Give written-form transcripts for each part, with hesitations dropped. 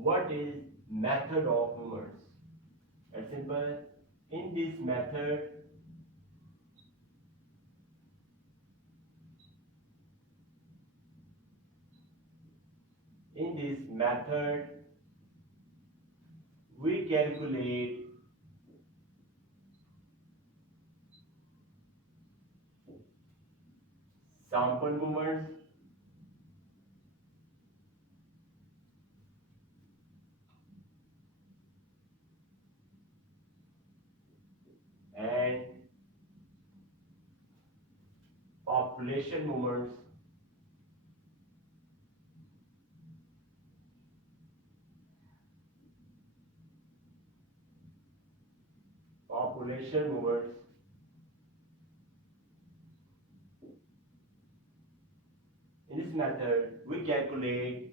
what is method of movements? It's simple. In this method, we calculate sample movements and population movements population movements in this method we calculate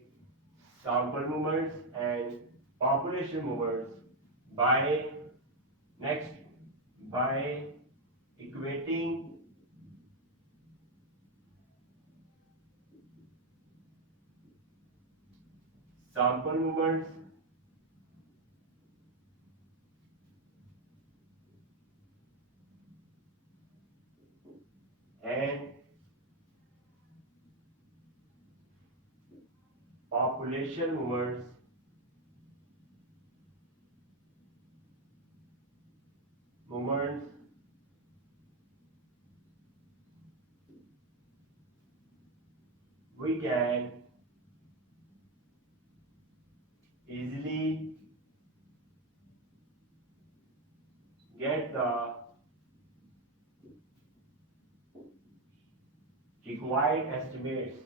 sample movements and population movements by by equating sample movements and population movements we can easily get the required estimates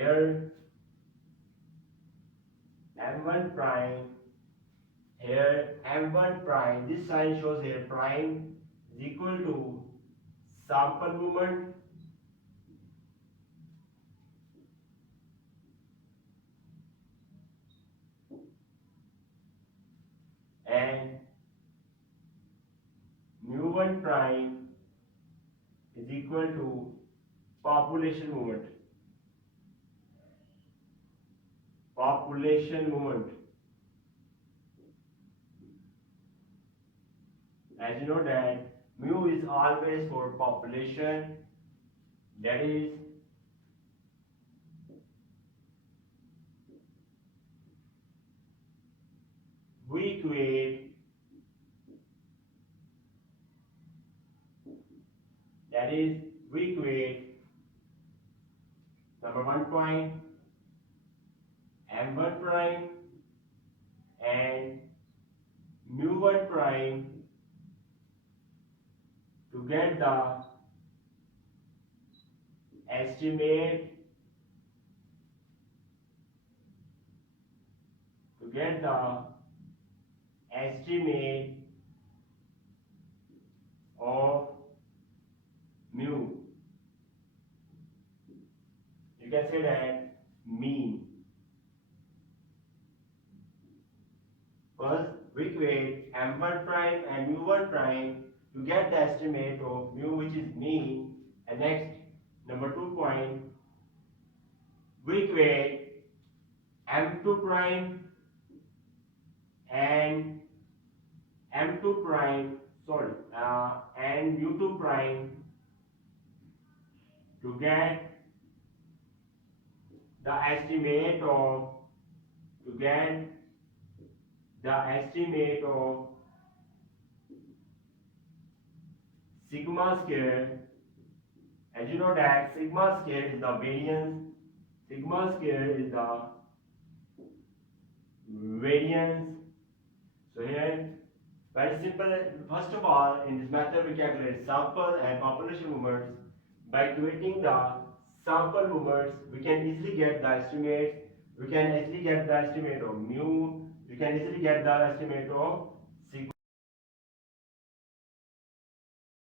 here m1 prime this sign shows here prime is equal to sample movement and mu1 prime is equal to population movement. As you know that mu is always for population, that is we equate number 1 point m1 prime and mu1 prime to get the estimate of mu. You can say that mean. First, we equate m1 prime and mu1 prime to get the estimate of mu, which is mean. And next, number 2 point, we equate m2 prime and and mu2 prime to get the estimate of sigma square. As you know that sigma square is the variance. So here, very simple. First of all, in this method we calculate sample and population movements. By equating the sample movements, we can easily get the estimate. We can easily get the estimate of mu. We can easily get the estimate of